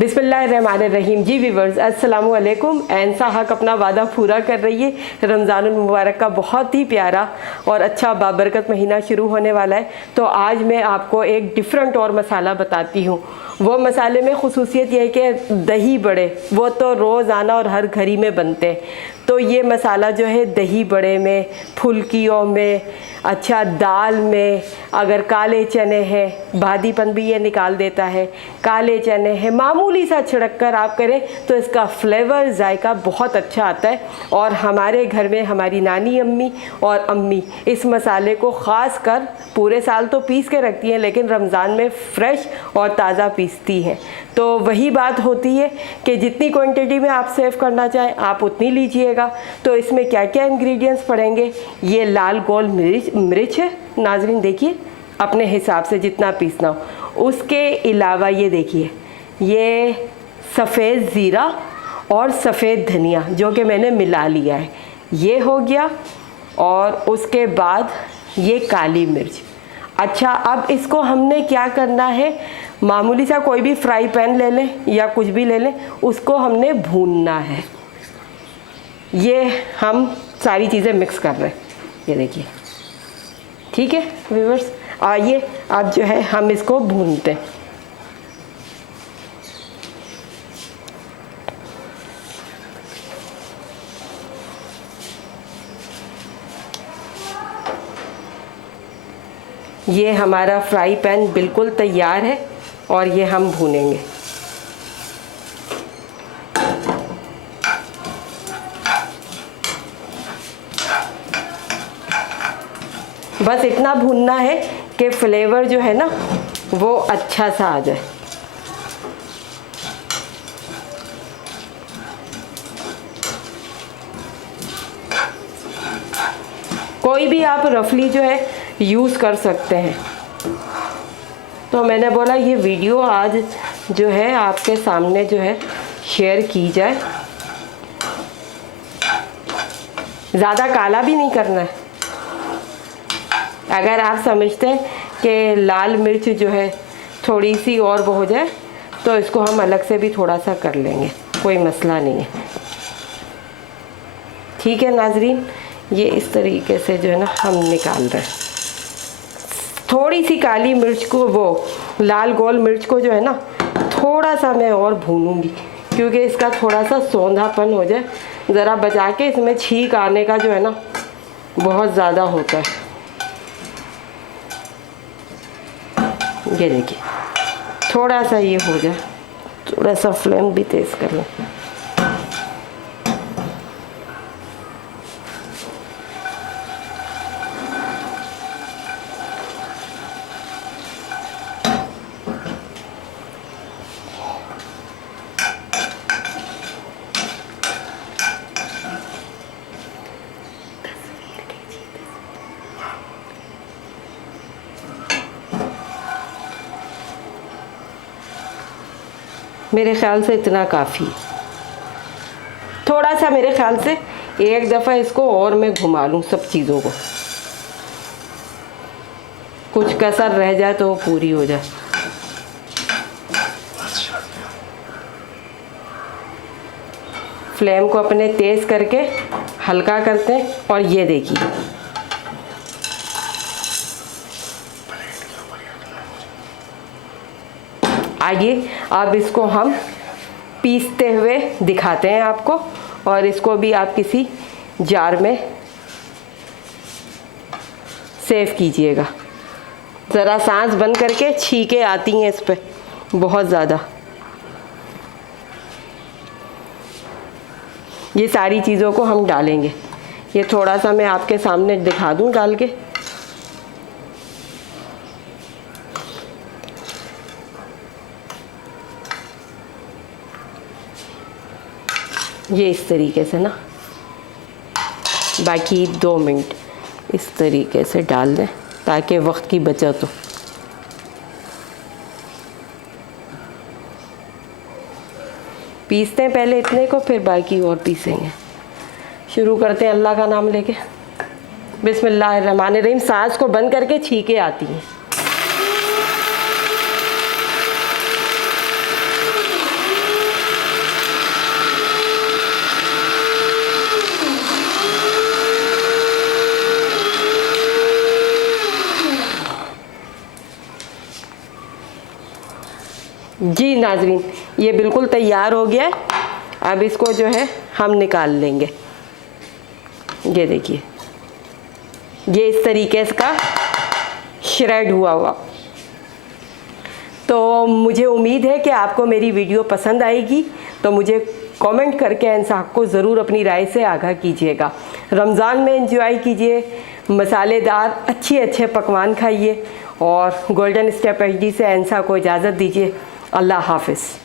बिस्मिल्लाहिर्रहमानिर्रहीम। जी व्यूवर्स, अस्सलामु अलैकुम। ऐनसा हक अपना वादा पूरा कर रही है। रमज़ानुल मुबारक का बहुत ही प्यारा और अच्छा बाबरकत महीना शुरू होने वाला है। तो आज मैं आपको एक डिफरेंट और मसाला बताती हूँ। वो मसाले में ख़ुसूसियत यह है कि दही बड़े वो तो रोज़ाना और हर घड़ी में बनते हैं। तो ये मसाला जो है दही बड़े में, फुल्कियों में, अच्छा दाल में, अगर काले चने हैं भादीपन भी ये निकाल देता है। काले चने हैं मामूली सा छिड़क कर आप करें तो इसका फ्लेवर जायका बहुत अच्छा आता है। और हमारे घर में हमारी नानी अम्मी और अम्मी इस मसाले को ख़ास कर पूरे साल तो पीस के रखती हैं, लेकिन रमज़ान में फ़्रेश और ताज़ा पीसती हैं। तो वही बात होती है कि जितनी क्वांटिटी में आप सेव करना चाहें आप उतनी लीजिएगा। तो इसमें क्या क्या इंग्रेडिएंट्स पड़ेंगे, ये लाल गोल मिर्च है नाजरीन, देखिए अपने हिसाब से जितना पीसना हो। उसके अलावा ये देखिए, ये सफ़ेद ज़ीरा और सफ़ेद धनिया जो कि मैंने मिला लिया है, ये हो गया। और उसके बाद ये काली मिर्च। अच्छा, अब इसको हमने क्या करना है, मामूली सा कोई भी फ्राई पैन ले लें या कुछ भी ले लें, उसको हमने भूनना है। ये हम सारी चीज़ें मिक्स कर रहे हैं, ये देखिए, ठीक है व्यूअर्स। आइए अब जो है हम इसको भूनते हैं। ये हमारा फ्राई पैन बिल्कुल तैयार है और ये हम भूनेंगे। बस इतना भूनना है कि फ्लेवर जो है ना वो अच्छा सा आ जाए। कोई भी आप रफली जो है यूज़ कर सकते हैं। तो मैंने बोला ये वीडियो आज जो है आपके सामने जो है शेयर की जाए। ज़्यादा काला भी नहीं करना है। अगर आप समझते हैं कि लाल मिर्च जो है थोड़ी सी और वो हो जाए तो इसको हम अलग से भी थोड़ा सा कर लेंगे, कोई मसला नहीं है। ठीक है नाजरीन, ये इस तरीके से जो है ना हम निकाल रहे हैं। थोड़ी सी काली मिर्च को, वो लाल गोल मिर्च को जो है ना थोड़ा सा मैं और भूनूंगी, क्योंकि इसका थोड़ा सा सौंधापन हो जाए। ज़रा बचा के, इसमें छींक आने का जो है ना बहुत ज़्यादा होता है। ये देखिए, थोड़ा सा ये हो जाए, थोड़ा सा फ्लेम भी तेज़ कर लो। मेरे ख़्याल से इतना काफ़ी, थोड़ा सा मेरे ख़्याल से एक दफ़ा इसको और मैं घुमा लूँ सब चीज़ों को, कुछ कसर रह जाए तो वो पूरी हो जाए। फ्लेम को अपने तेज़ करके हल्का करते हैं। और ये देखिए, आइए अब इसको हम पीसते हुए दिखाते हैं आपको। और इसको भी आप किसी जार में सेव कीजिएगा। ज़रा सांस बंद करके, छींकें आती हैं इस पे बहुत ज़्यादा। ये सारी चीज़ों को हम डालेंगे। ये थोड़ा सा मैं आपके सामने दिखा दूं डाल के। ये इस तरीके से ना, बाकी 2 मिनट इस तरीके से डाल दें ताकि वक्त की बचत हो। पीसते हैं पहले इतने को, फिर बाकी और पीसेंगे। शुरू करते हैं अल्लाह का नाम लेके। बिस्मिल्लाहिर्रहमानिर्रहीम। सांस को बंद करके छींकें आती हैं। जी नाजरीन, ये बिल्कुल तैयार हो गया है। अब इसको जो है हम निकाल लेंगे। ये देखिए, ये इस तरीके से का श्रेड हुआ। तो मुझे उम्मीद है कि आपको मेरी वीडियो पसंद आएगी, तो मुझे कमेंट करके इंसाक को ज़रूर अपनी राय से आगाह कीजिएगा। रमज़ान में एंजॉय कीजिए, मसालेदार अच्छे पकवान खाइए और गोल्डन स्टेप HD से इंसा को इजाज़त दीजिए। अल्लाह हाफ़िज़।